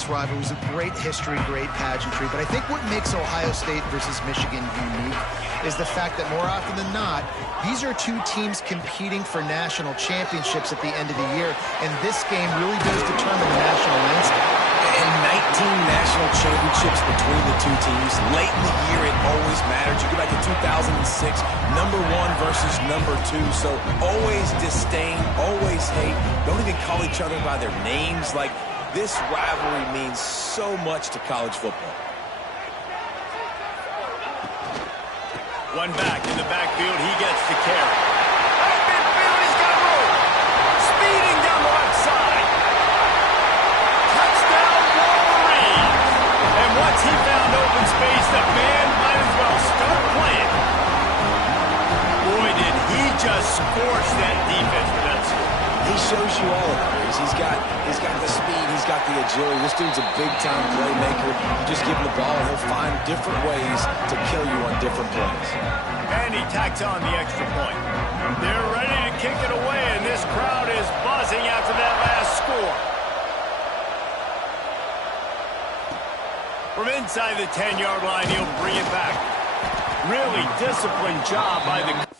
this rivalry is a great history, great pageantry, but I think what makes Ohio State versus Michigan unique is the fact that more often than not, these are two teams competing for national championships at the end of the year, and this game really does determine the national landscape. And 19 national championships between the two teams. Late in the year, it always matters. You go back to 2006, number 1 versus number 2. So always disdain, always hate. Don't even call each other by their names. Like, this rivalry means so much to college football. One back in the backfield. He gets the carry. Right midfield, he's got room. Speeding down the left side. Touchdown, Wolverine. And once he found open space, the man might as well start playing. Boy, did he just scorch that defense for that score. He shows you all of it. He's got the speed, he's got the agility. This dude's a big-time playmaker. You just give him the ball, and he'll find different ways to kill you on different plays. And he tacks on the extra point. They're ready to kick it away, and this crowd is buzzing after that last score. From inside the 10-yard line, he'll bring it back. Really disciplined job by the...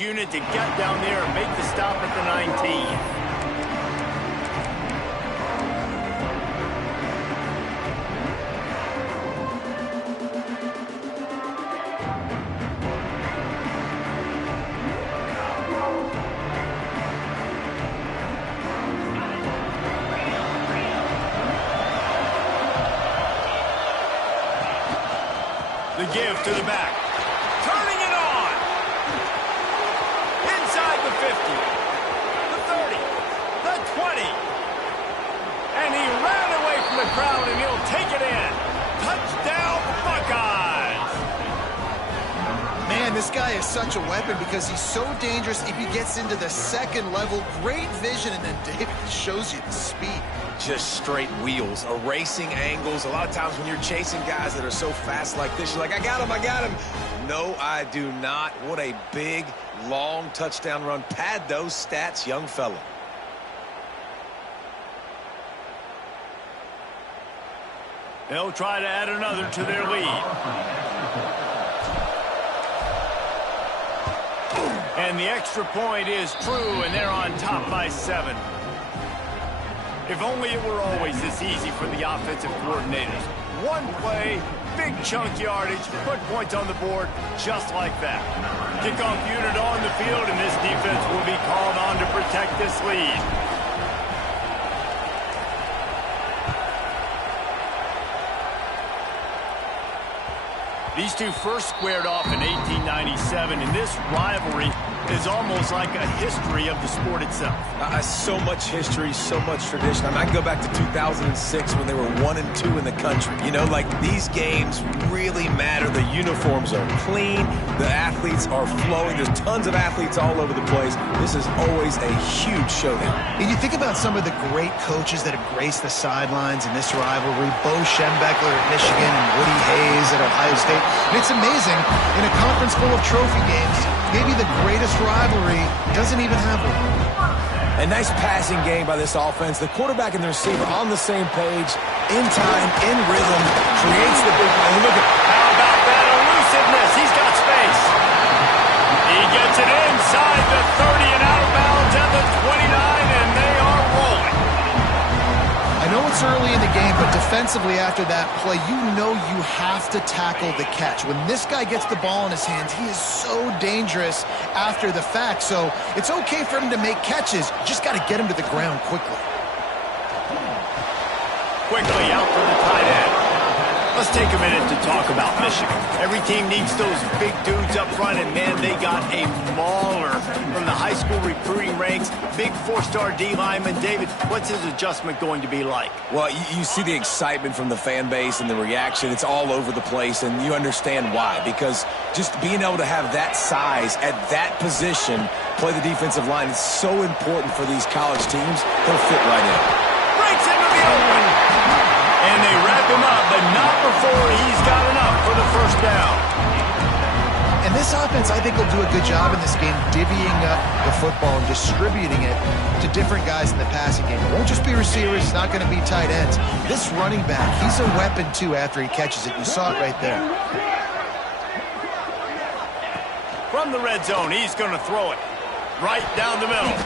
unit to get down there and make the stop at the 19. The give to the back. Turning it on. Inside the 50. The 30. The 20. And he ran away from the crowd, and he'll take it in. Touchdown, Buckeyes. Man, this guy is such a weapon because he's so dangerous if he gets into the second level. Great vision, and then David shows you the speed. Just straight wheels, erasing angles. A lot of times when you're chasing guys that are so fast like this, you're like, I got him, I got him. No, I do not. What a big, long touchdown run. Pad those stats, young fella. They'll try to add another to their lead. And the extra point is true, and they're on top by 7. If only it were always this easy for the offensive coordinators. One play, big chunk yardage, put points on the board just like that. Kickoff unit on the field, and this defense will be called on to protect this lead. These two first squared off in 1897, and this rivalry is almost like a history of the sport itself. So much history, so much tradition. I mean, I can go back to 2006 when they were 1-2 in the country. You know, like, these games really matter. The uniforms are clean. The athletes are flowing. There's tons of athletes all over the place. This is always a huge showdown. And you think about some of the great coaches that have graced the sidelines in this rivalry. Bo Schembechler at Michigan and Woody Hayes at Ohio State. And it's amazing, in a conference full of trophy games, maybe the greatest rivalry doesn't even have one. A nice passing game by this offense. The quarterback and the receiver on the same page, in time, in rhythm, creates the big play. Look at how about that elusiveness? He's got space. He gets it inside the 30 and out of bounds at the 29, and they are rolling. I know it's early in the game, but defensively after that play, you know you have to tackle the catch. When this guy gets the ball in his hands, he is so dangerous after the fact. So it's okay for him to make catches. You just got to get him to the ground quickly. Quickly out to the tight end. Let's take a minute to talk about Michigan. Every team needs those big dudes up front, and man, they got a mauler from the high school recruiting ranks. Big 4-star D lineman. David, what's his adjustment going to be like? Well, you see the excitement from the fan base and the reaction. It's all over the place, and you understand why. Because just being able to have that size at that position, play the defensive line, is so important for these college teams. He'll fit right in. Breaks into the open. And they wrap him up, but not before he's got enough for the first down. And this offense, I think, will do a good job in this game divvying up the football and distributing it to different guys in the passing game. It won't just be receivers. It's not going to be tight ends. This running back, he's a weapon, too, after he catches it. You saw it right there. From the red zone, he's going to throw it right down the middle.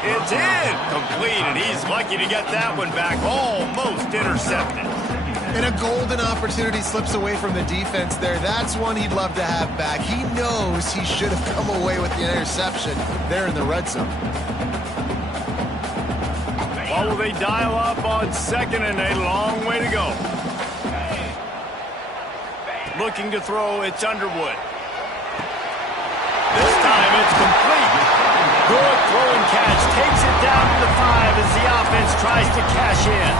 It's in, complete, and he's lucky to get that one back, almost intercepted. And a golden opportunity slips away from the defense there. That's one he'd love to have back. He knows he should have come away with the interception there in the red zone. Well, will they dial up on second, and a long way to go. Looking to throw, it's Underwood. This time it's complete. Good throwing catch, takes it down to the 5 as the offense tries to cash in.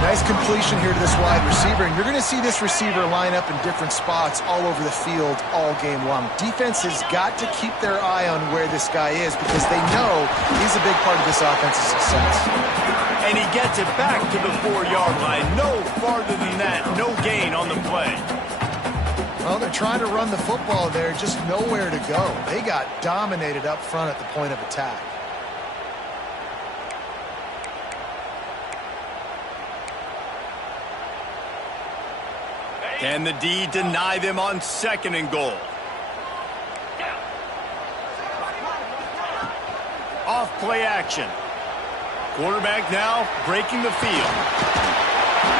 Nice completion here to this wide receiver, and you're going to see this receiver line up in different spots all over the field all game long. Defense has got to keep their eye on where this guy is because they know he's a big part of this offense's success. And he gets it back to the 4-yard line. No farther than that, no gain on the play. Well, they're trying to run the football there, just nowhere to go. They got dominated up front at the point of attack. Can the D deny them on second and goal? off play action. Quarterback now breaking the field.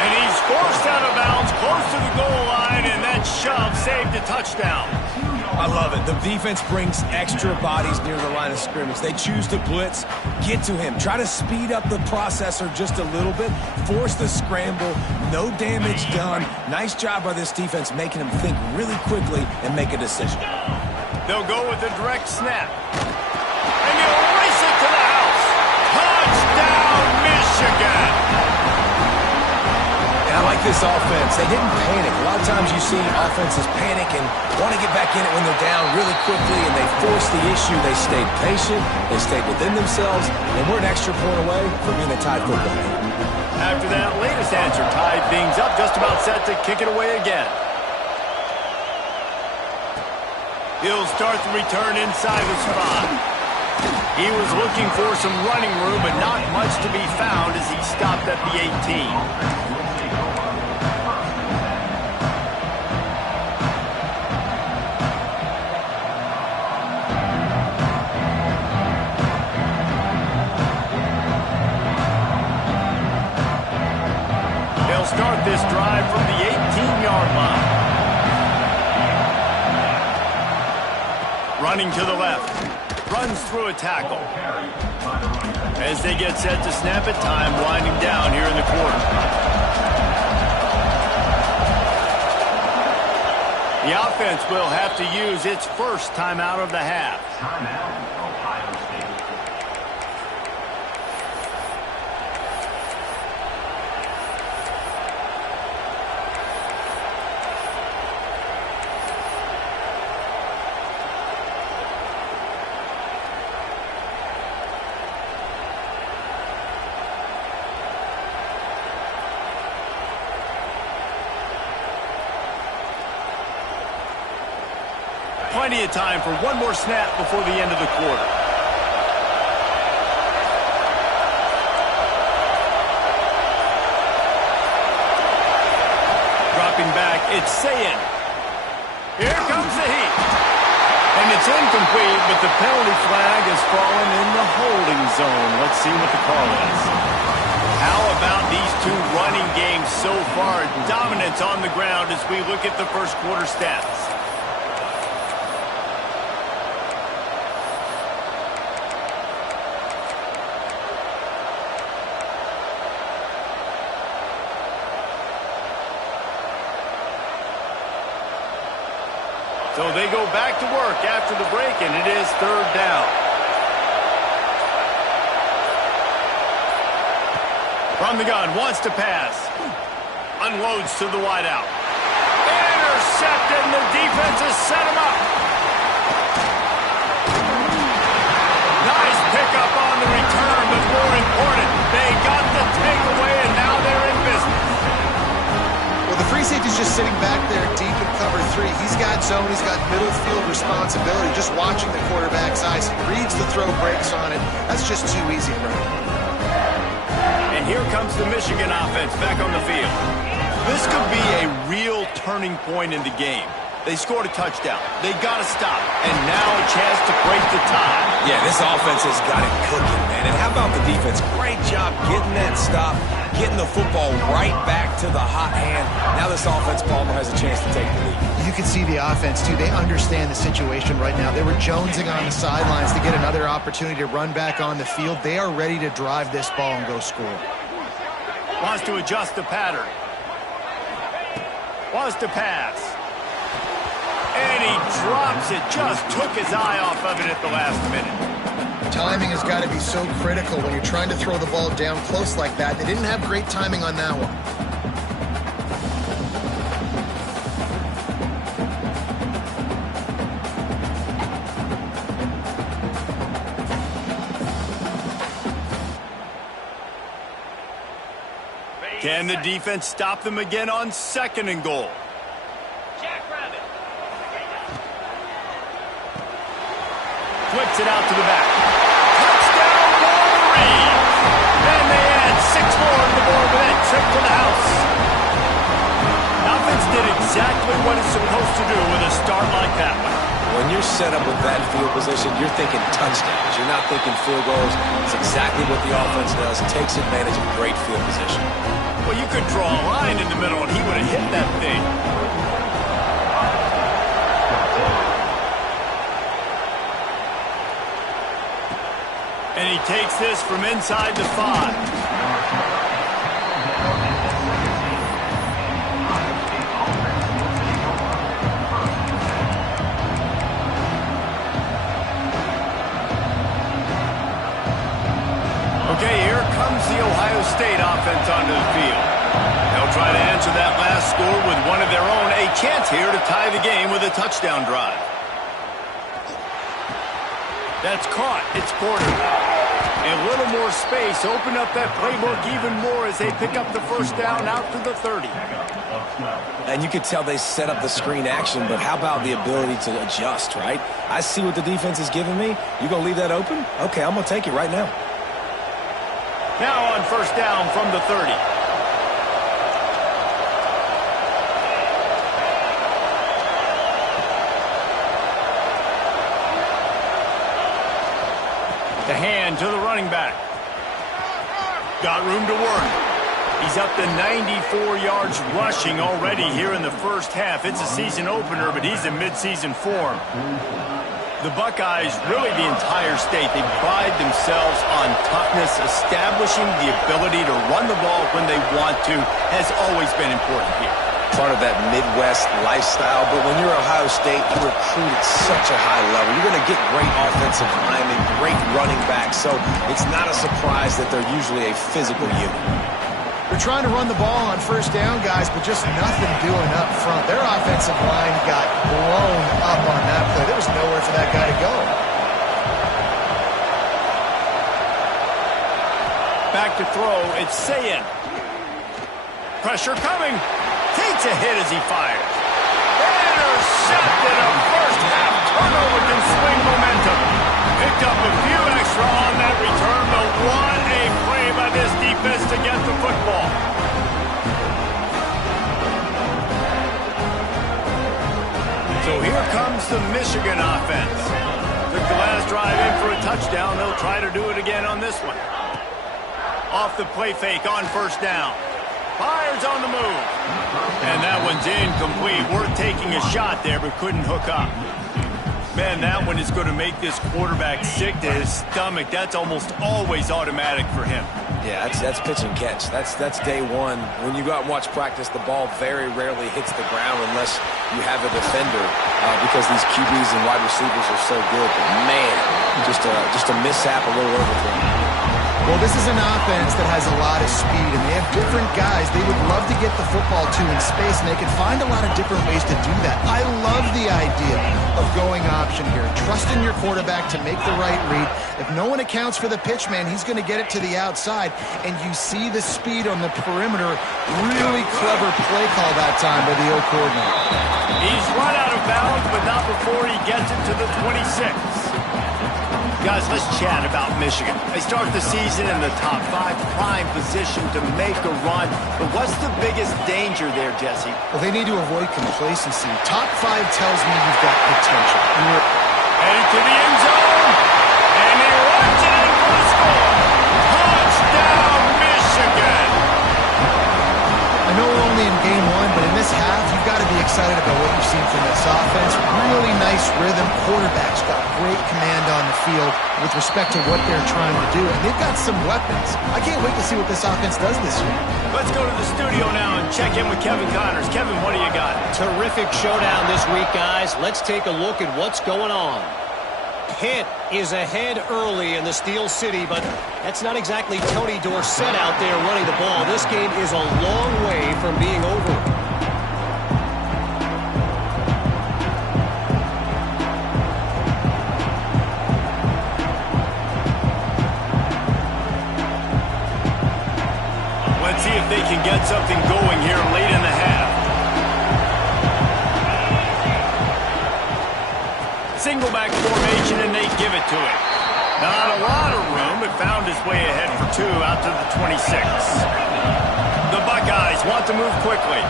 And he's forced out of bounds close to the goal line, and that shove saved a touchdown. I love it. The defense brings extra bodies near the line of scrimmage. They choose to blitz, get to him, try to speed up the processor just a little bit, force the scramble, no damage done. Nice job by this defense making him think really quickly and make a decision. They'll go with a direct snap. And he'll race it to the house. Touchdown, Michigan! I like this offense. They didn't panic. A lot of times you see offenses panic and want to get back in it when they're down really quickly, and they force the issue. They stayed patient. They stayed within themselves, and we're an extra point away from being a tied football game. After that latest answer, tied things up, just about set to kick it away again. He'll start the return inside the spot. He was looking for some running room, but not much to be found as he stopped at the 18. Start this drive from the 18-yard line. Running to the left. Runs through a tackle. As they get set to snap it, time winding down here in the quarter. The offense will have to use its first timeout of the half. Plenty of time for one more snap before the end of the quarter. Dropping back, it's Sayin. Here comes the heat. And it's incomplete, but the penalty flag has fallen in the holding zone. Let's see what the call is. How about these two running games so far? Dominance on the ground as we look at the first quarter stats. So they go back to work after the break, and it is third down. From the gun, wants to pass. Unloads to the wideout. Intercepted, and the defense has set him up. Nice pickup on the return, but more important, they got the takeaway, and now they're in business. Well, the free safety's just sitting back there deep in cover three. He's got zone. He's got middle field responsibility. Just watching the quarterback's eyes. He reads the throw, breaks on it. That's just too easy for him. And here comes the Michigan offense back on the field. This could be a real turning point in the game. They scored a touchdown. They got to stop. And now a chance to break the tie. Yeah, this offense has got it cooking, man. And how about the defense? Great job getting that stop, getting the football right back to the hot hand. Now this offense, Palmer, has a chance to take the lead. You can see the offense, too. They understand the situation right now. They were jonesing on the sidelines to get another opportunity to run back on the field. They are ready to drive this ball and go score. Wants to adjust the pattern. Wants to pass. And he drops it. Just took his eye off of it at the last minute. Timing has got to be so critical when you're trying to throw the ball down close like that. They didn't have great timing on that one. Can the defense stop them again on 2nd and goal? Flips it out to the back. Touchdown, Wolverines! And they add 6 more to the board with that trip to the house. Offense did exactly what it's supposed to do with a start like that one. When you're set up with that field position, you're thinking touchdowns. You're not thinking field goals. It's exactly what the offense does. It takes advantage of great field position. Well, you could draw a line in the middle, and he would have hit that thing. And he takes this from inside the 5. Okay, here comes the Ohio State offense onto the field. They'll try to answer that last score with one of their own. A chance here to tie the game with a touchdown drive. That's caught. It's Porter. A little more space. Open up that playbook even more as they pick up the first down out to the 30. And you could tell they set up the screen action, but how about the ability to adjust, right? I see what the defense is giving me. You going to leave that open? Okay, I'm going to take it right now. Now on first down from the 30. The hand to the running back. Got room to work. He's up to 94 yards rushing already here in the first half. It's a season opener, but he's in midseason form. The Buckeyes, really the entire state, they pride themselves on toughness. Establishing the ability to run the ball when they want to has always been important here. Part of that Midwest lifestyle, but when you're Ohio State, you recruit at such a high level. You're going to get great offensive linemen, great running backs, so it's not a surprise that they're usually a physical unit. They're trying to run the ball on first down, guys, but just nothing doing up front. Their offensive line got blown up on that play. There was nowhere for that guy to go. Back to throw, it's Sayin. Pressure coming. Takes a hit as he fires. Intercepted. A first half turnover can swing momentum. Picked up a few extra on that return, but what a play by this defense to get the football. So here comes the Michigan offense. Took the last drive in for a touchdown. They'll try to do it again on this one. Off the play fake on first down. Fires on the move. And that one's incomplete. Worth taking a shot there, but couldn't hook up. Man, that one is going to make this quarterback sick to his stomach. That's almost always automatic for him. Yeah, that's pitch and catch. That's day one. When you go out and watch practice, the ball very rarely hits the ground unless you have a defender because these QBs and wide receivers are so good. But man, just a mishap, a little overthrow. Well, this is an offense that has a lot of speed, and they have different guys they would love to get the football to in space, and they can find a lot of different ways to do that. I love the idea of going option here, trusting your quarterback to make the right read. If no one accounts for the pitch, man, he's going to get it to the outside, and you see the speed on the perimeter. Really clever play call that time by the O coordinator. He's run out of bounds, but not before he gets it to the 26. Guys, let's chat about Michigan. They start the season in the top 5, prime position to make a run. But what's the biggest danger there, Jesse? Well, they need to avoid complacency. Top 5 tells me you've got potential. Headed to the end zone, and he runs it in for the score. Touchdown, Michigan! I know we're only in game 1, but in this half, you've got to be excited about what you've seen from this offense. Really nice rhythm. Quarterback's got great command on the field with respect to what they're trying to do. And they've got some weapons. I can't wait to see what this offense does this year. Let's go to the studio now and check in with Kevin Connors. Kevin, what do you got? Terrific showdown this week, guys. Let's take a look at what's going on. Pitt is ahead early in the Steel City, but that's not exactly Tony Dorsett out there running the ball. This game is a long way from being over. Let's see if they can get something going here late in the half. Single back formation, and they give it to him. Not a lot of room, but found his way ahead for 2 out to the 26. The Buckeyes want to move quickly.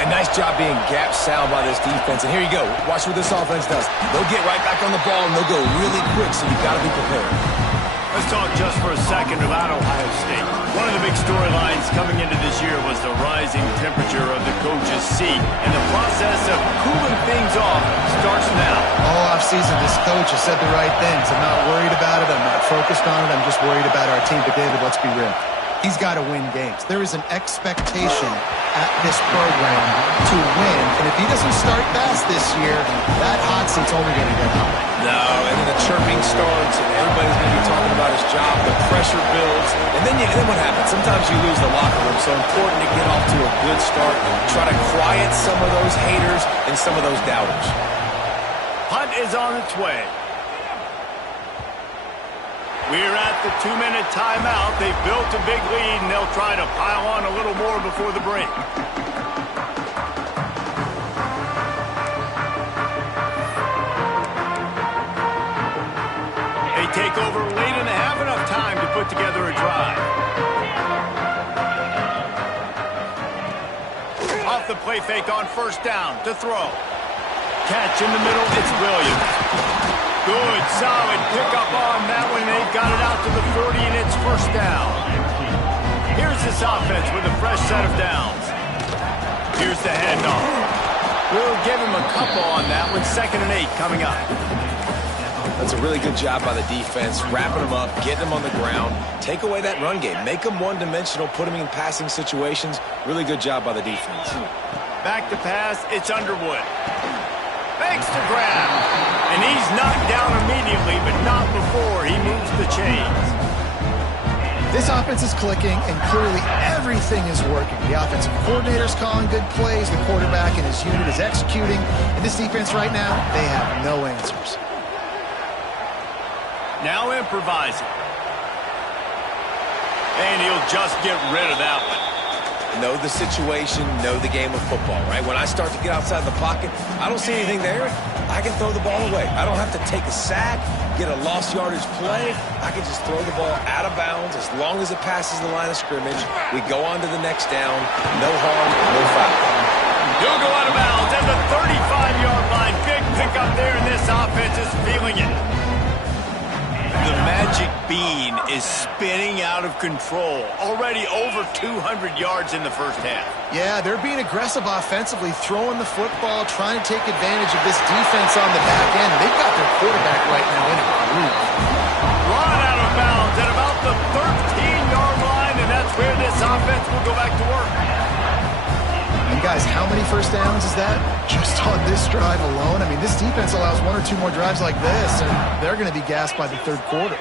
A nice job being gap sound by this defense. And here you go. Watch what this offense does. They'll get right back on the ball, and they'll go really quick, so you've got to be prepared. Let's talk just for a second about Ohio State. One of the big storylines coming into this year was the rising temperature of the coach's seat. And the process of cooling things off starts now. All offseason, this coach has said the right things. I'm not worried about it. I'm not focused on it. I'm just worried about our team. But, David, let's be real. He's got to win games. There is an expectation at this program to win. And if he doesn't start fast this year, that hot seat's only going to get hot. No, and then the chirping starts, and everybody's going to be talking about his job. The pressure builds. And then what happens? Sometimes you lose the locker room. So important to get off to a good start. Try to quiet some of those haters and some of those doubters. Punt is on its way. We're at the 2-minute timeout. They've built a big lead, and they'll try to pile on a little more before the break. They take over late and have enough time to put together a drive. Off the play fake on first down to throw. Catch in the middle, it's Williams. Good, solid pickup on that one. They've got it out to the 30, and it's first down. Here's this offense with a fresh set of downs. Here's the handoff. We'll give him a couple on that one. 2nd and 8 coming up. That's a really good job by the defense, wrapping them up, getting them on the ground. Take away that run game. Make them one-dimensional, put them in passing situations. Really good job by the defense. Back to pass, it's Underwood. Fakes to grab. And he's knocked down immediately, but not before he moves the chains. This offense is clicking, and clearly everything is working. The offensive coordinator's calling good plays. The quarterback and his unit is executing. And this defense right now, they have no answers. Now improvising. And he'll just get rid of that one. Know the situation, know the game of football, right? When I start to get outside the pocket, I don't see anything there. I can throw the ball away. I don't have to take a sack, get a lost yardage play. I can just throw the ball out of bounds as long as it passes the line of scrimmage. We go on to the next down. No harm, no foul. He'll go out of bounds at the 35-yard line. Big pickup there, and this offense is feeling it. The magic bean is spinning out of control. Already over 200 yards in the first half. Yeah, they're being aggressive offensively, throwing the football, trying to take advantage of this defense on the back end. They've got their quarterback right now in a groove. Run out of bounds at about the 13-yard line, and that's where this offense will go back to work. And guys, how many first downs is that? Just on this drive alone? I mean, this defense allows 1 or 2 more drives like this, and they're going to be gassed by the third quarter.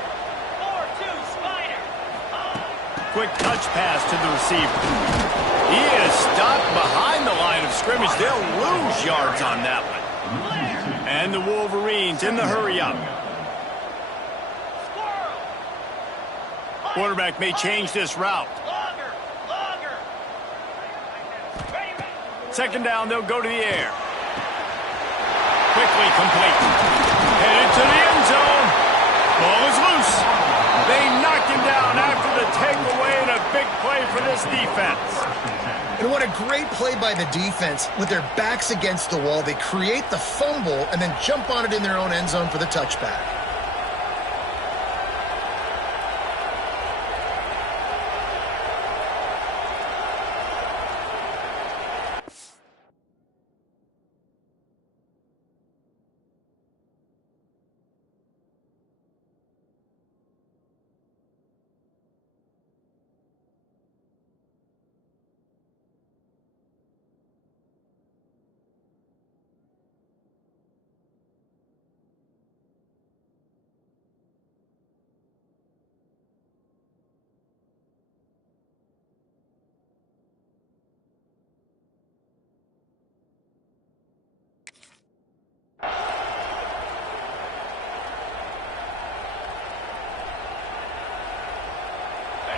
Quick touch pass to the receiver. He is stopped behind the line of scrimmage. They'll lose yards on that one. And the Wolverines in the hurry-up. Quarterback may change this route. 2nd down, they'll go to the air. Quickly complete. Headed to the end zone. Ball is loose. They knock him down after the takeaway, and a big play for this defense. And what a great play by the defense. With their backs against the wall, they create the fumble and then jump on it in their own end zone for the touchback.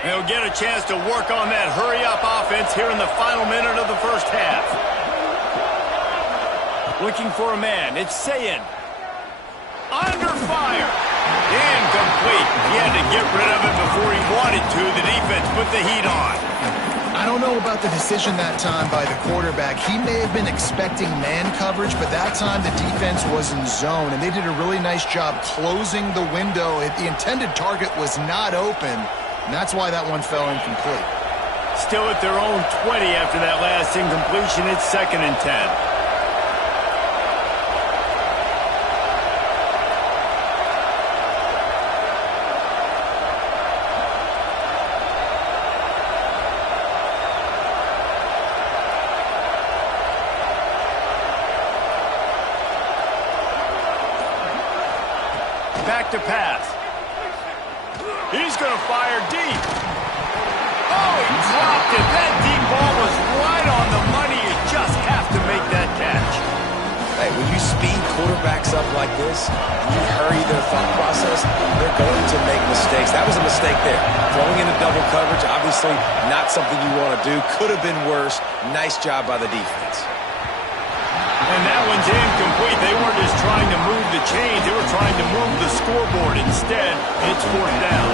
They'll get a chance to work on that hurry-up offense here in the final minute of the first half. Looking for a man. It's Sayin. Under fire. Incomplete. He had to get rid of it before he wanted to. The defense put the heat on. I don't know about the decision that time by the quarterback. He may have been expecting man coverage, but that time the defense was in zone, and they did a really nice job closing the window. The intended target was not open, and that's why that one fell incomplete. Still at their own 20 after that last incompletion. It's 2nd and 10. Back to pass. He's going to fire deep. Oh, he dropped it. That deep ball was right on the money. You just have to make that catch. Hey, when you speed quarterbacks up like this, you hurry their thought process, they're going to make mistakes. That was a mistake there. Throwing into double coverage, obviously not something you want to do. Could have been worse. Nice job by the defense. And that one's incomplete. They weren't just trying to move the chains. They were trying to move the scoreboard. Instead, it's 4th down.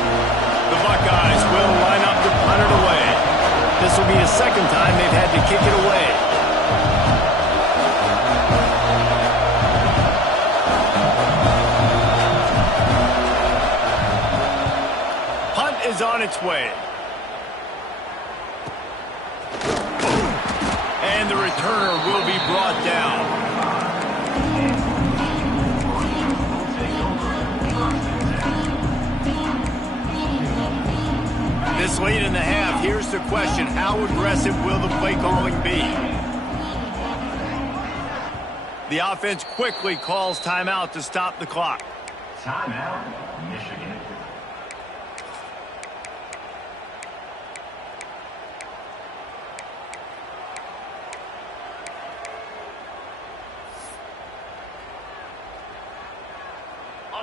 The Buckeyes will line up to punt it away. This will be the 2nd time they've had to kick it away. Punt is on its way. And the returner will be brought down. This late in the half, here's the question. How aggressive will the play calling be? The offense quickly calls timeout to stop the clock. Timeout, Michigan.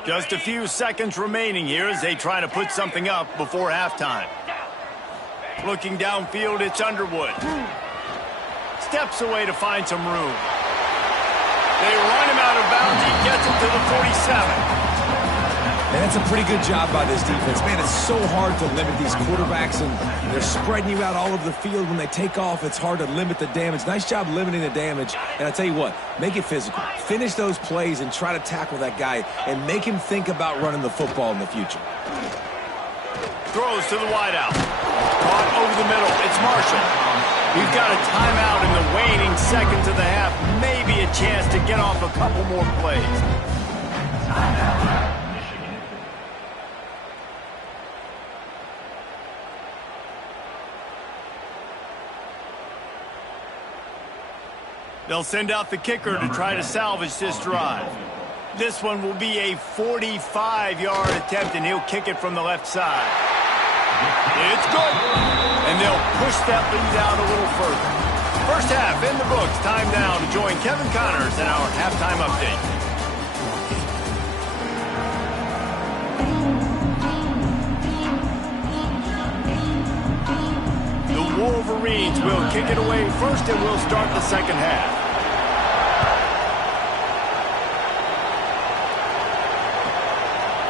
Just a few seconds remaining here as they try to put something up before halftime. Looking downfield, it's Underwood. Steps away to find some room. They run him out of bounds. He gets him to the 47. Man, that's a pretty good job by this defense. Man, it's so hard to limit these quarterbacks, and they're spreading you out all over the field. When they take off, it's hard to limit the damage. Nice job limiting the damage. And I tell you what, make it physical. Finish those plays and try to tackle that guy and make him think about running the football in the future. Throws to the wideout. Caught over the middle. It's Marshall. We've got a timeout in the waning seconds of the half. Maybe a chance to get off a couple more plays. Timeout. They'll send out the kicker to try to salvage this drive. This one will be a 45-yard attempt, and he'll kick it from the left side. It's good. And they'll push that lead out a little further. First half in the books. Time now to join Kevin Connors in our halftime update. The Wolverines will kick it away first, and we'll start the second half.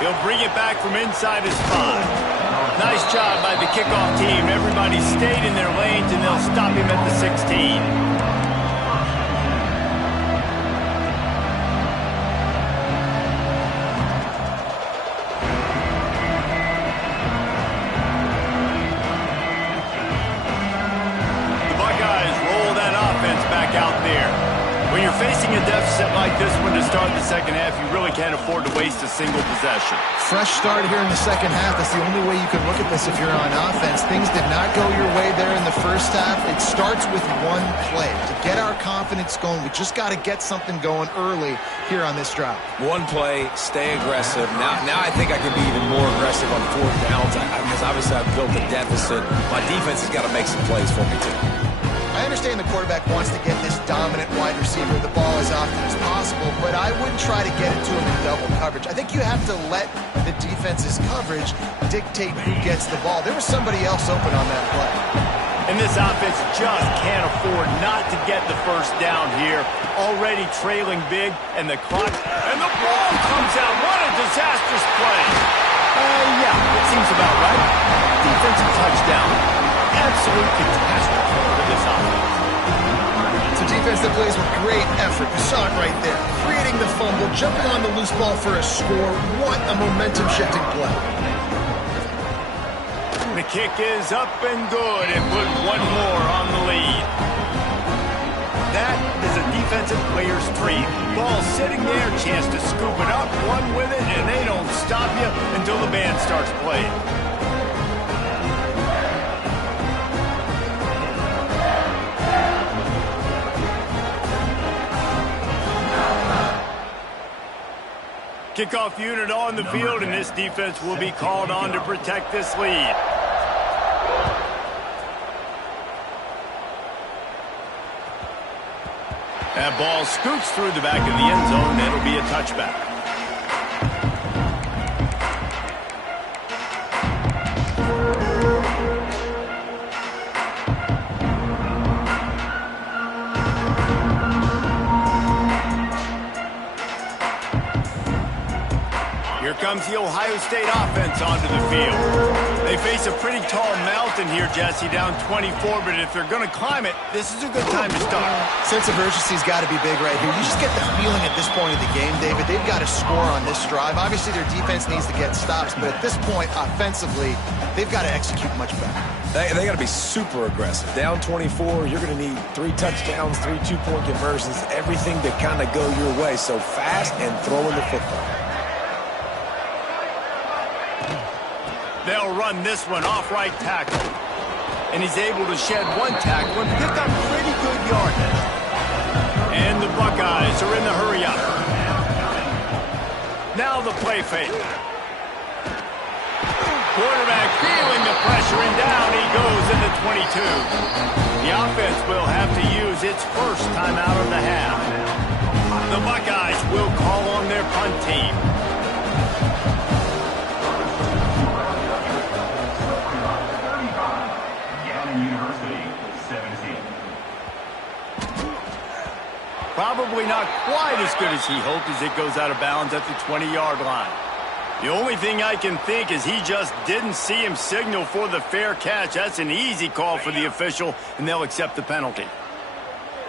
He'll bring it back from inside his 5. Nice job by the kickoff team. Everybody stayed in their lanes, and they'll stop him at the 16. When you're facing a deficit like this one to start the second half, you really can't afford to waste a single possession. Fresh start here in the second half. That's the only way you can look at this if you're on offense. Things did not go your way there in the first half. It starts with one play. To get our confidence going, we just got to get something going early here on this drive. One play, stay aggressive. Now I think I can be even more aggressive on 4th downs because obviously I've built a deficit. My defense has got to make some plays for me too. I understand the quarterback wants to get this dominant wide receiver the ball as often as possible, but I wouldn't try to get it to him in double coverage. I think you have to let the defense's coverage dictate who gets the ball. There was somebody else open on that play. And this offense just can't afford not to get the first down here. Already trailing big, and the clock, and the ball comes out. What a disastrous play. Yeah, it seems about right. Defensive touchdown. absolute catastrophe for this offense. It's a defense that plays with great effort. You saw it right there. Creating the fumble, jumping on the loose ball for a score. What a momentum-shifting play. The kick is up and good and put one more on the lead. That is a defensive player's dream. Ball sitting there, chance to scoop it up, run with it, and they don't stop you until the band starts playing. Kickoff unit on the field, and this defense will be called on to protect this lead. That ball scoots through the back of the end zone. It'll be a touchback. Here comes the Ohio State offense onto the field. They face a pretty tall mountain here, Jesse, down 24, but if they're going to climb it, this is a good time to start. Sense of urgency's got to be big right here. You just get the feeling at this point of the game, David, they've got to score on this drive. Obviously, their defense needs to get stops, but at this point, offensively, they've got to execute much better. They got to be super aggressive. Down 24, you're going to need 3 touchdowns, 3 two-point conversions, everything to kind of go your way. So fast and throwing the football. They'll run this one off right tackle. And he's able to shed one tackle and pick up pretty good yardage. And the Buckeyes are in the hurry up. Now the play fake. Quarterback feeling the pressure, and down he goes in the 22. The offense will have to use its first timeout of the half. The Buckeyes will call on their punt team. Probably not quite as good as he hoped as it goes out of bounds at the 20-yard line. The only thing I can think is he just didn't see him signal for the fair catch. That's an easy call for the official, and they'll accept the penalty.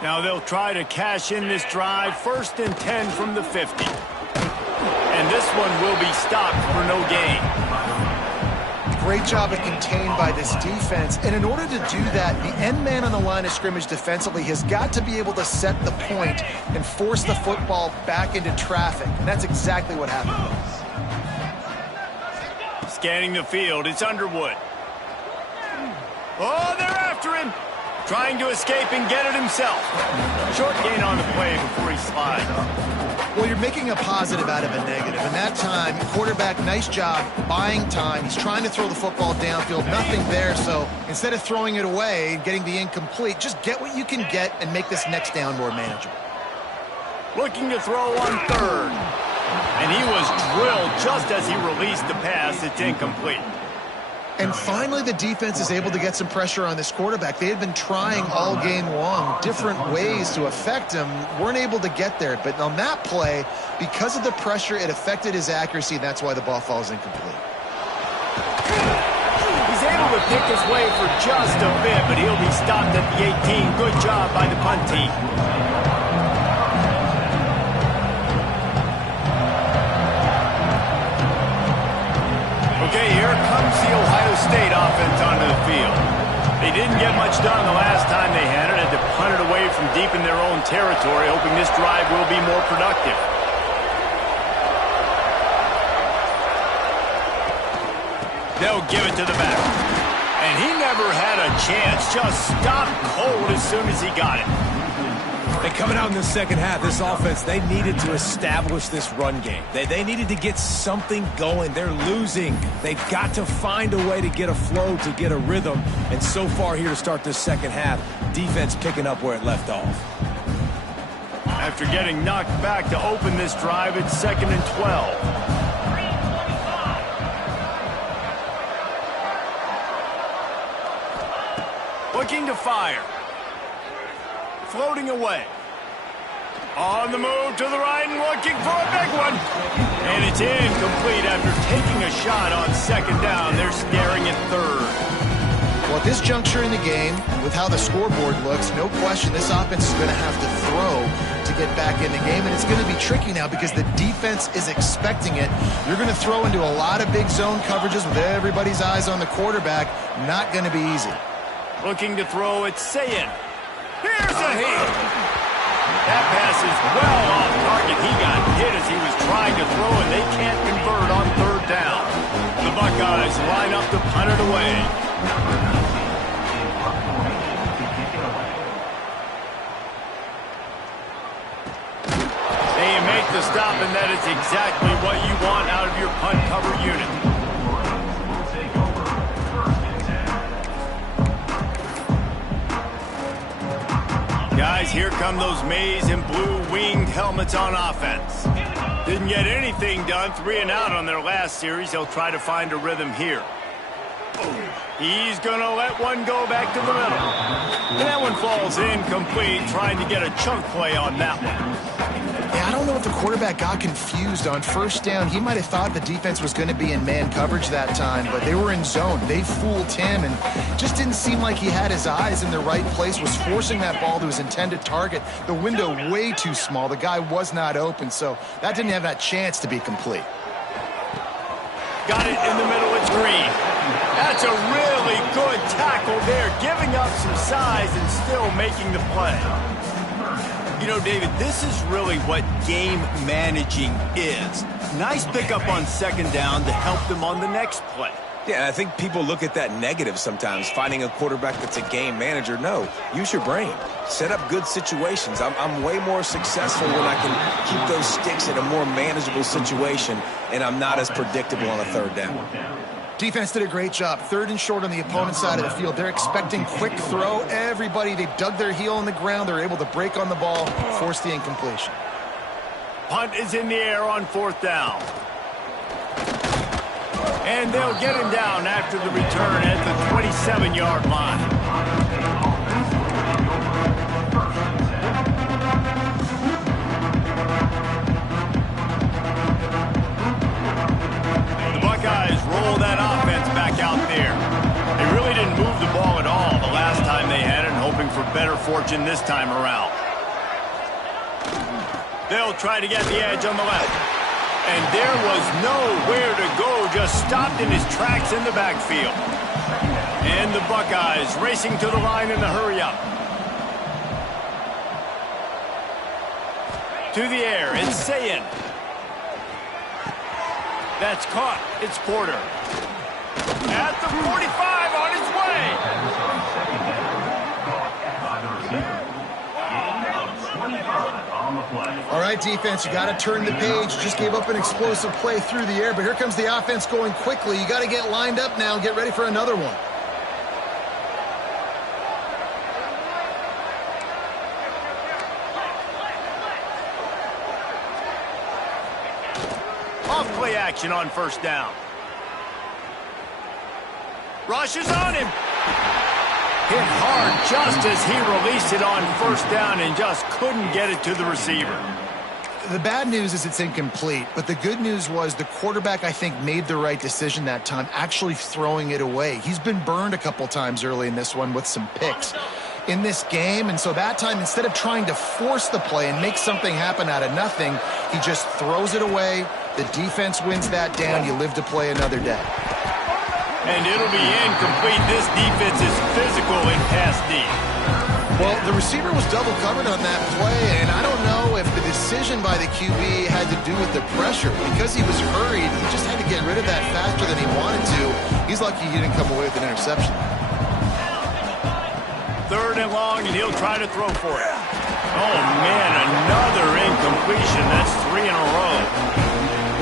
Now they'll try to cash in this drive, 1st and 10 from the 50. And this one will be stopped for no gain. Great job of contained by this defense. And in order to do that, the end man on the line of scrimmage defensively has got to be able to set the point and force the football back into traffic. And that's exactly what happened. Scanning the field, it's Underwood. Oh, they're after him. Trying to escape and get it himself. Short gain on the play before he slides. Well, you're making a positive out of a negative. And that time, quarterback, nice job buying time. He's trying to throw the football downfield. Nothing there. So instead of throwing it away and getting the incomplete, just get what you can get and make this next down more manageable. Looking to throw on 3rd. And he was drilled just as he released the pass. It's incomplete. And finally, the defense is able to get some pressure on this quarterback. They had been trying all game long different ways to affect him, weren't able to get there. But on that play, because of the pressure, it affected his accuracy, and that's why the ball falls incomplete. He's able to pick his way for just a bit, but he'll be stopped at the 18. Good job by the punt team. Okay, here comes the Ohio State offense onto the field. They didn't get much done the last time they had it. Had to punt it away from deep in their own territory, hoping this drive will be more productive. They'll give it to the back. And he never had a chance. Just stopped cold as soon as he got it. And coming out in the second half, this offense, they needed to establish this run game. They needed to get something going. They're losing. They've got to find a way to get a flow, to get a rhythm. And so far here to start this second half, defense picking up where it left off. After getting knocked back to open this drive, it's 2nd and 12. Looking to fire. Floating away. On the move to the right and looking for a big one. And it's incomplete after taking a shot on 2nd down. They're staring at 3rd. Well, at this juncture in the game, with how the scoreboard looks, no question this offense is going to have to throw to get back in the game, and it's going to be tricky now because the defense is expecting it. You're going to throw into a lot of big zone coverages with everybody's eyes on the quarterback. Not going to be easy. Looking to throw, it's Sayin. Here's a hit. That pass is well off target. He got hit as he was trying to throw, and they can't convert on third down. The Buckeyes line up to punt it away. To stop, and that is exactly what you want out of your punt cover unit. Guys, here come those maize and blue winged helmets on offense. Didn't get anything done, 3 and out on their last series. They'll try to find a rhythm here. He's going to let one go back to the middle. And that one falls incomplete, trying to get a chunk play on that one. I don't know if the quarterback got confused on first down. He might have thought the defense was going to be in man coverage that time, but they were in zone. They fooled him, and just didn't seem like he had his eyes in the right place, was forcing that ball to his intended target. The window way too small. The guy was not open, so that didn't have that chance to be complete. Got it in the middle. It's Green. That's a really good tackle there, giving up some size and still making the play. You know, David, this is really what game managing is. Nice pickup on second down to help them on the next play. Yeah, I think people look at that negative sometimes, finding a quarterback that's a game manager. No, use your brain. Set up good situations. I'm way more successful when I can keep those sticks in a more manageable situation, and I'm not as predictable on a third down. Defense did a great job. 3rd and short on the opponent's side of the field. They're expecting quick throw. Everybody, they dug their heel in the ground. They're able to break on the ball, force the incompletion. Punt is in the air on 4th down. And they'll get him down after the return at the 27-yard line. Buckeyes roll that offense back out there. They really didn't move the ball at all the last time they had it, hoping for better fortune this time around. They'll try to get the edge on the left. And there was nowhere to go, just stopped in his tracks in the backfield. And the Buckeyes racing to the line in the hurry-up. To the air, it's Sayin. That's caught. It's Porter. At the 45 on his way. All right, defense, you got to turn the page. Just gave up an explosive play through the air, but here comes the offense going quickly. You got to get lined up now and get ready for another one. Off-play action on 1st down. Rush is on him. Hit hard just as he released it on 1st down and just couldn't get it to the receiver. The bad news is it's incomplete, but the good news was the quarterback, I think, made the right decision that time, actually throwing it away. He's been burned a couple times early in this one with some picks in this game, and so that time, instead of trying to force the play and make something happen out of nothing, he just throws it away. The defense wins that down. You live to play another day. And it'll be incomplete. This defense is physical in pass D. Well, the receiver was double covered on that play, and I don't know if the decision by the QB had to do with the pressure. Because he was hurried, he just had to get rid of that faster than he wanted to. He's lucky he didn't come away with an interception. 3rd and long, and he'll try to throw for it. Oh, man, another incompletion. That's 3 in a row.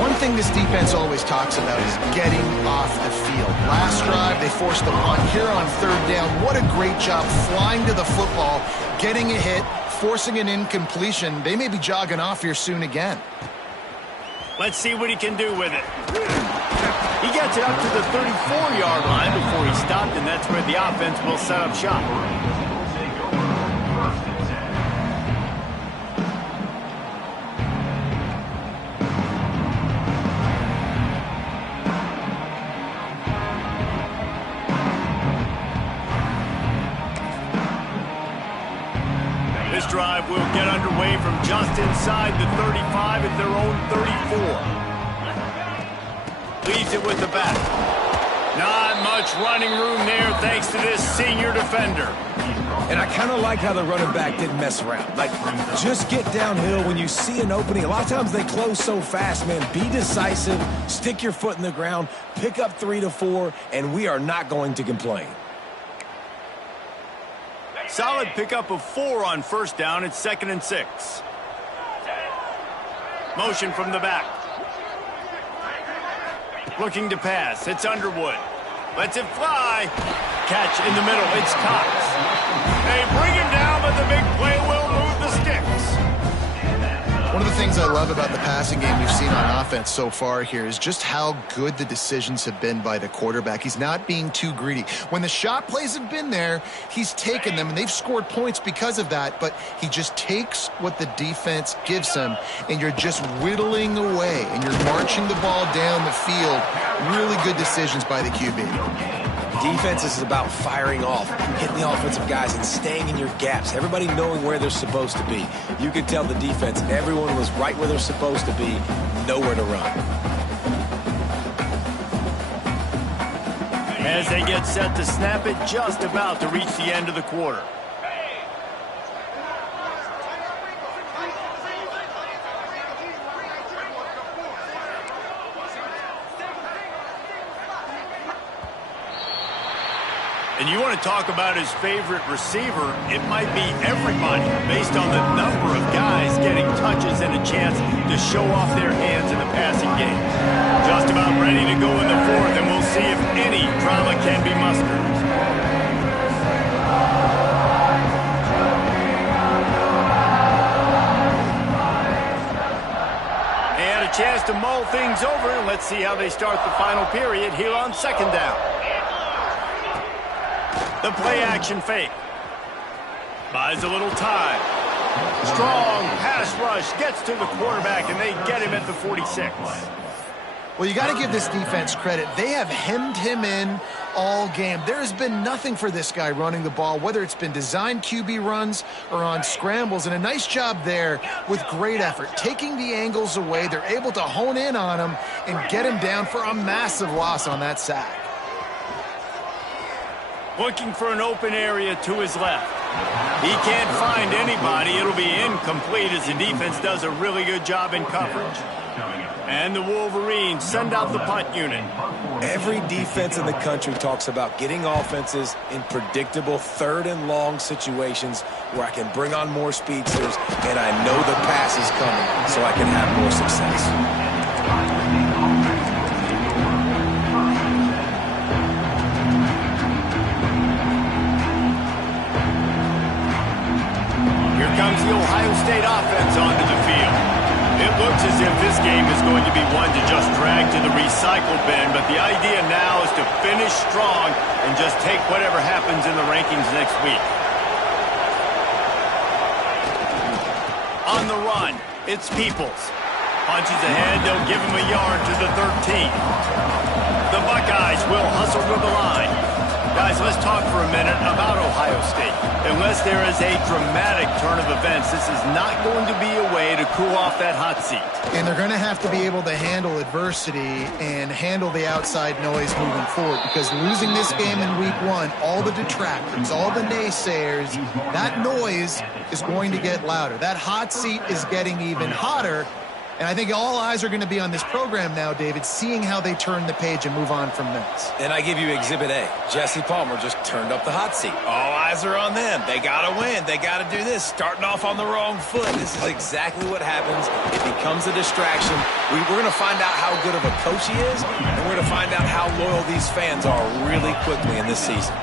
One thing this defense always talks about is getting off the field. Last drive, they forced the punt. Here on 3rd down, what a great job flying to the football, getting a hit, forcing an incompletion. They may be jogging off here soon again. Let's see what he can do with it. He gets it up to the 34-yard line before he stopped, and that's where the offense will set up shop. drive will get underway from just inside the 35 at their own 34. Leaves it with the back. Not much running room there thanks to this senior defender. And I kind of like how the running back didn't mess around. Like, just get downhill when you see an opening. A lot of times they close so fast, man. Be decisive, stick your foot in the ground, pick up 3 to 4, and we are not going to complain. Solid pickup of 4 on first down. It's 2nd and 6. Motion from the back. Looking to pass. It's Underwood. Lets it fly. Catch in the middle. It's Cox. They bring him down, but the big play will move the sticks. One of the things I love about the passing game we've seen on offense so far here is just how good the decisions have been by the quarterback. He's not being too greedy. When the shot plays have been there, he's taken them, and they've scored points because of that, but he just takes what the defense gives him, and you're just whittling away, and you're marching the ball down the field. Really good decisions by the QB. Defense is about firing off, hitting the offensive guys, and staying in your gaps. Everybody knowing where they're supposed to be. You could tell the defense, everyone was right where they're supposed to be, nowhere to run. As they get set to snap it, just about to reach the end of the quarter. And you want to talk about his favorite receiver, it might be everybody based on the number of guys getting touches and a chance to show off their hands in the passing game. Just about ready to go in the 4th, and we'll see if any drama can be mustered. And a chance to mull things over, and let's see how they start the final period here on 2nd down. The play-action fake. Buys a little time. Strong pass rush. Gets to the quarterback, and they get him at the 46. Well, you got to give this defense credit. They have hemmed him in all game. There has been nothing for this guy running the ball, whether it's been designed QB runs or on scrambles, and a nice job there with great effort. Taking the angles away, they're able to hone in on him and get him down for a massive loss on that sack. Looking for an open area to his left. He can't find anybody. It'll be incomplete as the defense does a really good job in coverage. And the Wolverines send out the punt unit. Every defense in the country talks about getting offenses in predictable 3rd and long situations where I can bring on more speedsters and I know the pass is coming so I can have more success. Comes the Ohio State offense onto the field. It looks as if this game is going to be one to just drag to the recycle bin, but the idea now is to finish strong and just take whatever happens in the rankings next week. On the run, it's Peoples. Punches ahead, they'll give him a yard to the 13. The Buckeyes will hustle to the line. Guys, let's talk for a minute about Ohio State. Unless there is a dramatic turn of events, this is not going to be a way to cool off that hot seat. And they're going to have to be able to handle adversity and handle the outside noise moving forward, because losing this game in week 1, all the detractors, all the naysayers, that noise is going to get louder. That hot seat is getting even hotter. And I think all eyes are going to be on this program now, David, seeing how they turn the page and move on from this. And I give you Exhibit A. Jesse Palmer just turned up the hot seat. All eyes are on them. They got to win. They got to do this. Starting off on the wrong foot. This is exactly what happens. It becomes a distraction. We're going to find out how good of a coach he is, and we're going to find out how loyal these fans are really quickly in this season.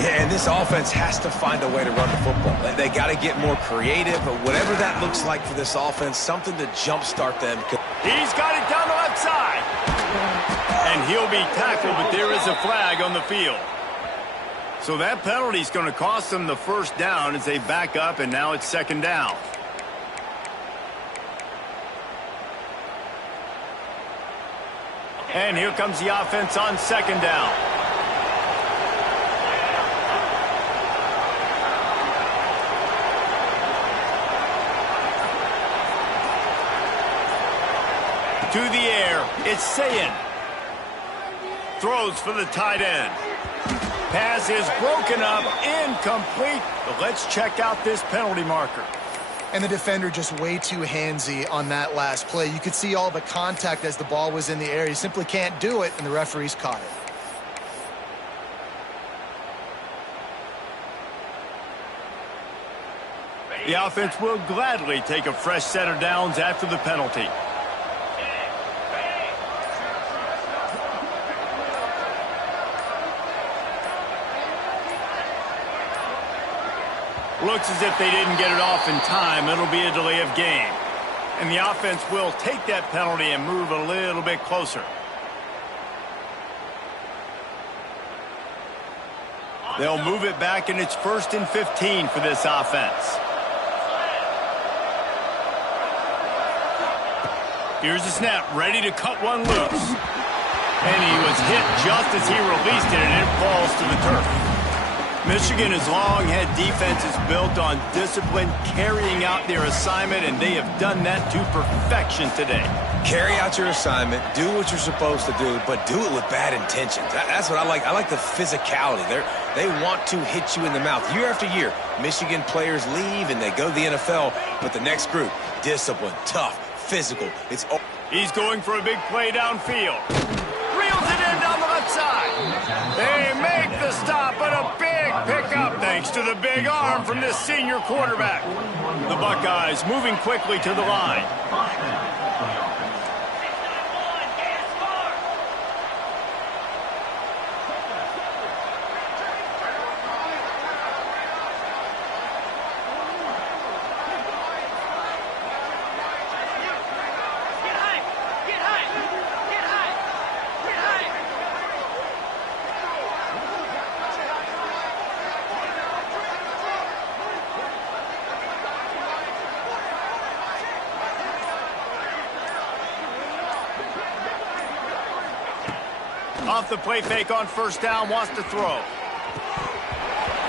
Yeah, and this offense has to find a way to run the football. They got to get more creative, but whatever that looks like for this offense, something to jumpstart them. He's got it down the left side. And he'll be tackled, but there is a flag on the field. So that penalty is going to cost them the first down as they back up, and now it's 2nd down. And here comes the offense on 2nd down. To the air, it's Sayin. Throws for the tight end. Pass is broken up, incomplete. But let's check out this penalty marker. And the defender just way too handsy on that last play. You could see all the contact as the ball was in the air. He simply can't do it, and the referee's caught it. The offense will gladly take a fresh set of downs after the penalty. Looks as if they didn't get it off in time. It'll be a delay of game. And the offense will take that penalty and move a little bit closer. They'll move it back, and it's 1st and 15 for this offense. Here's the snap, ready to cut one loose. And he was hit just as he released it, and it falls to the turf. Michigan has long had defenses built on discipline, carrying out their assignment, and they have done that to perfection today. Carry out your assignment, do what you're supposed to do, but do it with bad intentions. That's what I like. I like the physicality. They want to hit you in the mouth. Year after year, Michigan players leave and they go to the NFL, but the next group, discipline, tough, physical. He's going for a big play downfield. Reels it in down the left side. They make the stop, but a big pickup thanks to the big arm from this senior quarterback. The Buckeyes moving quickly to the line. Off the play fake on 1st down, wants to throw.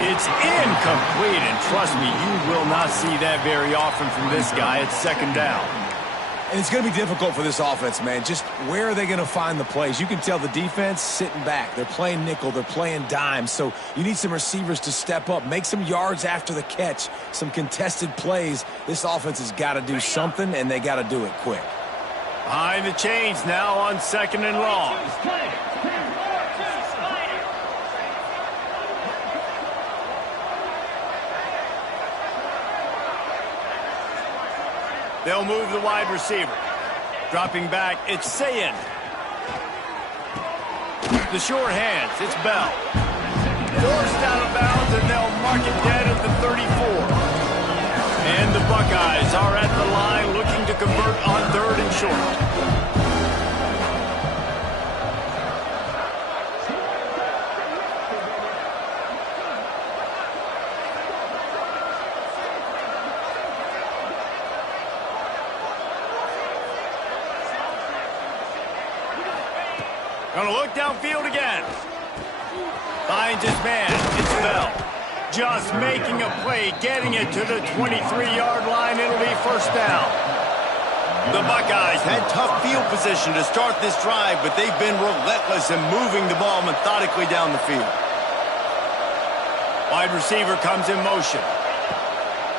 It's incomplete, and trust me, you will not see that very often from this guy. It's 2nd down. And it's going to be difficult for this offense, man. Just where are they going to find the plays? You can tell the defense sitting back. They're playing nickel. They're playing dime. So you need some receivers to step up, make some yards after the catch, some contested plays. This offense has got to do something, and they got to do it quick. Behind the chains now on 2nd and long. They'll move the wide receiver. Dropping back, it's Sayin. The short hands, it's Bell. Forced out of bounds, and they'll mark it dead at the 34. And the Buckeyes are at the line looking to convert on 3rd and short. Gonna look downfield again. Finds his man. It's Bell. Just making a play, getting it to the 23-yard line. It'll be 1st down. The Buckeyes had tough field position to start this drive, but they've been relentless in moving the ball methodically down the field. Wide receiver comes in motion.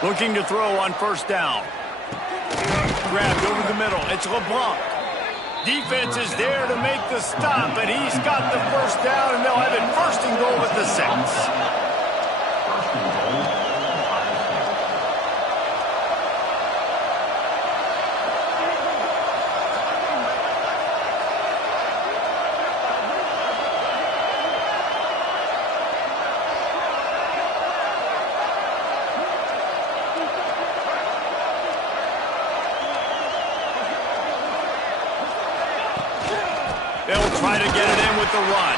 Looking to throw on 1st down. Grabbed over the middle. It's LeBlanc. Defense is there to make the stop, but he's got the 1st down, and they'll have it 1st and goal at the 6. They'll try to get it in with the run.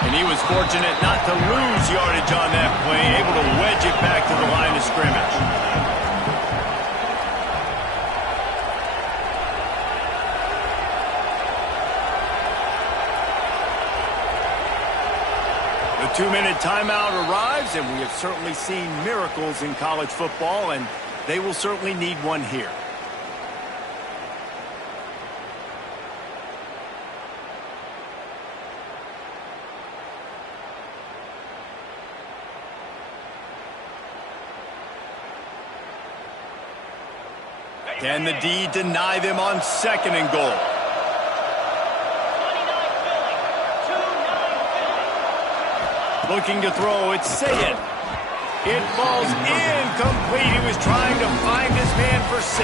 And he was fortunate not to lose yardage on that play, able to wedge it back to the line of scrimmage. The 2-minute timeout arrives, and we have certainly seen miracles in college football, and they will certainly need one here. Can the D deny them on 2nd and goal? Looking to throw, it's Sayed. It falls incomplete. He was trying to find his man for 6.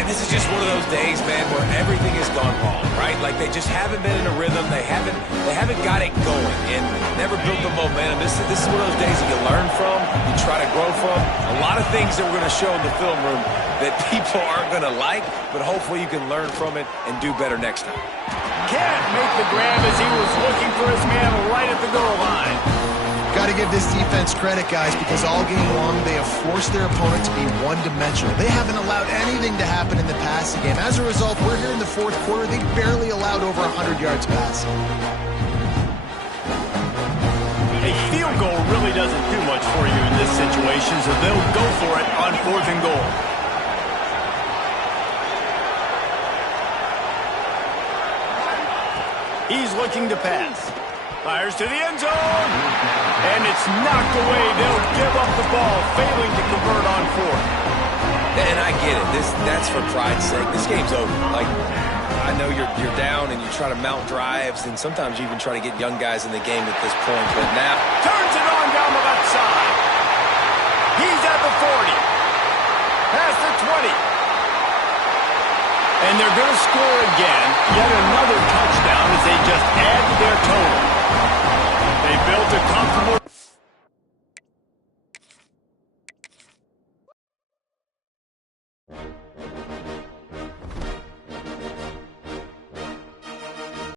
And this is just one of those days, man, where everything has gone wrong, right? Like they just haven't been in a rhythm. They haven't got it going and never built the momentum. This is one of those days that you learn from, you try to grow from. A lot of things that we're going to show in the film room that people aren't going to like, but hopefully you can learn from it and do better next time. Can't make the grab as he was looking for his man right at the goal line. Got to give this defense credit, guys, because all game long they have forced their opponent to be one-dimensional. They haven't allowed anything to happen in the passing game. As a result, we're here in the 4th quarter. They barely allowed over 100 yards passing. A field goal really doesn't do much for you in this situation, so they'll go for it on 4th and goal. He's looking to pass. Fires to the end zone. And it's knocked away. They'll give up the ball, failing to convert on 4th. And I get it. That's for pride's sake. This game's over. Like, I know you're down and you try to mount drives, and sometimes you even try to get young guys in the game at this point. But now turns it on down the left side. He's at the 40. Past the 20. And they're going to score again. Yet another touchdown as they just add to their total. They built a comfortable